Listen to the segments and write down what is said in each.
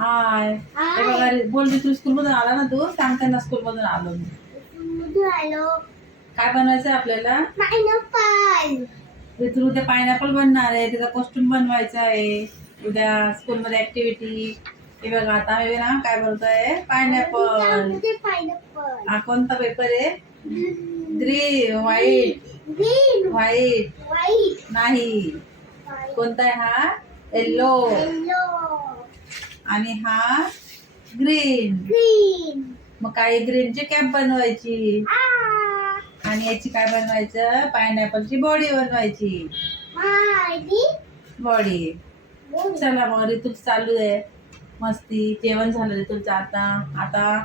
हाय. हे बघा रे, बोल तू स्कूल मधून आला ना तू? सांगताना स्कूल मधून आलो मी. हॅलो काय बनवायचंय आपल्याला? पायनॅपल. ऋतू उद्या पायनॅपल बनणार आहे त्याचा कॉस्ट्युम बनवायचा आहे. उद्या स्कूलमध्ये ऍक्टिव्हिटी हे बघा आता मी ना काय बोलतोय पायनॅपल. पायनॅपल. हा कोणता पेपर आहे? Green white green. White white नाही. कोणता आहे हा? येल्लो येलो आणि हा ग्रीन. ग्रीन. मग काही ग्रीनची कॅप बनवायची. आणि याची काय बनवायचं? पायनॅपलची बॉडी बनवायची. बॉडी. चला मग ऋतू चालू आहे. मस्ती. जेवण झालं ऋतूचं आता. आता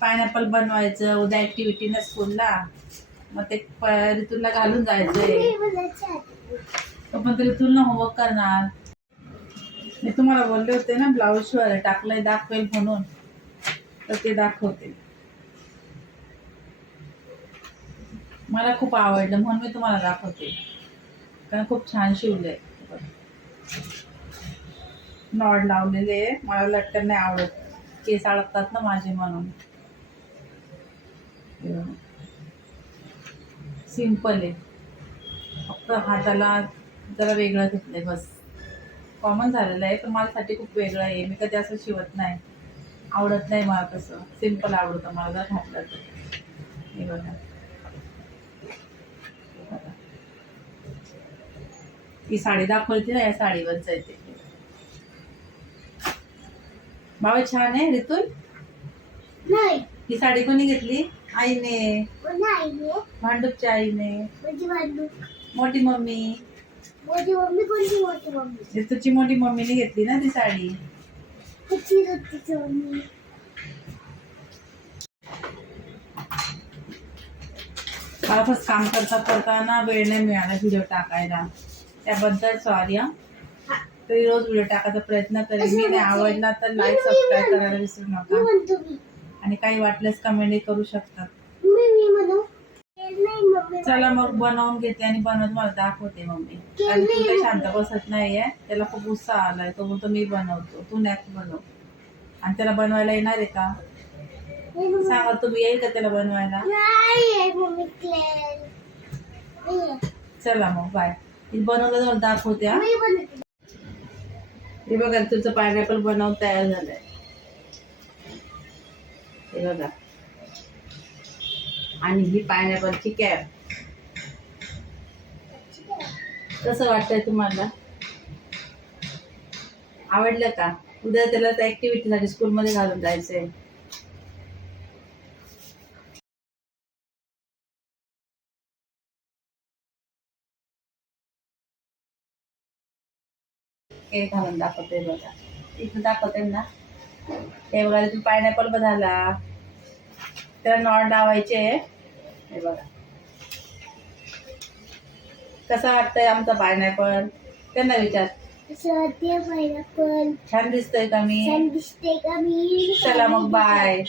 पायनॅपल बनवायचं. उद्या ऍक्टिव्हिटी ना स्कूलला मग ते ऋतूला घालून जायचंय. तो पण ऋतूला होमवर्क करणार. मी तुम्हाला बोलले होते ना ब्लाऊज शिवायला टाकलंय दाखवेल म्हणून. तर ते दाखवते. मला खूप आवडलं म्हणून मी तुम्हाला दाखवते. कारण खूप छान शिवलंय. नॉड लावलेले आहे. मला लटकन नाही आवडत. केस अडकतात ना माझे म्हणून. सिंपल आहे. फक्त हाताला जरा वेगळं घेतलंय बस. कॉमन झालेलं आहे पण माझ्यासाठी खूप वेगळं आहे. मी कधी असं शिवत नाही. आवडत नाही मला तसं. सिंपल आवडतं मला जर घातलं तर. हे बघा. ही साडी दाखवली ना या साडीवरच आहे ते. बाबा छान आहे ऋतुल नाही. ही साडी कोणी घेतली? आईने. नाही भांडूपच्या आईने. मोठी मम्मी. मोठी मम्मी कोणती मोठी मम्मी? ऋतूची मोठी मम्मीने घेतली ना ती साडी. किती मम्मी? मला काम करता करताना वेळ नाही मिळाला व्हिडिओ टाकायला. त्याबद्दल सॉरी हा. तरी रोज व्हिडिओ टाकायचा प्रयत्न करेन. मी नाही आवडला तर लाईक सबस्क्राईब करायला विसरू नका. आणि काही वाटल्यास कमेंट करू शकतात मी मी म्हणू नाही मम्मी चला मग बनवून घेते आणि बनवत मला दाखवते मम्मी. कारण तू काही शांत बसत नाहीये. त्याला खूप उत्साह आलाय. तो बोलतो मी बनवतो. तू नाही बनव. आणि त्याला बनवायला येणार आहे का? सांगा तुम्ही येईल का त्याला बनवायला. चला मग बाय. बनवलं जाऊन दाखवते हा. हे बघा तुमचं पायनॅपल बनवून तयार झालंय. हे बघा. आणि ही पायनॅपलची कॅप कसं वाटतंय तुम्हाला? आवडलं का? उद्या त्याला त्या ऍक्टिव्हिटीसाठी स्कूलमध्ये घालून जायचंय. हे घालून दाखवते बघा. इथं दाखवते ना? हे बघा तुम्ही पायनॅपल झाला त्याला नॉट लावायचे हे बघा. कसा वाटतंय आमचा पायनॅपल? त्यांना विचार. पायनॅपल? छान दिसतोय का मी? छान दिसते का मी? चला मग बाय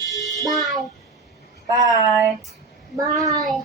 बाय बाय बाय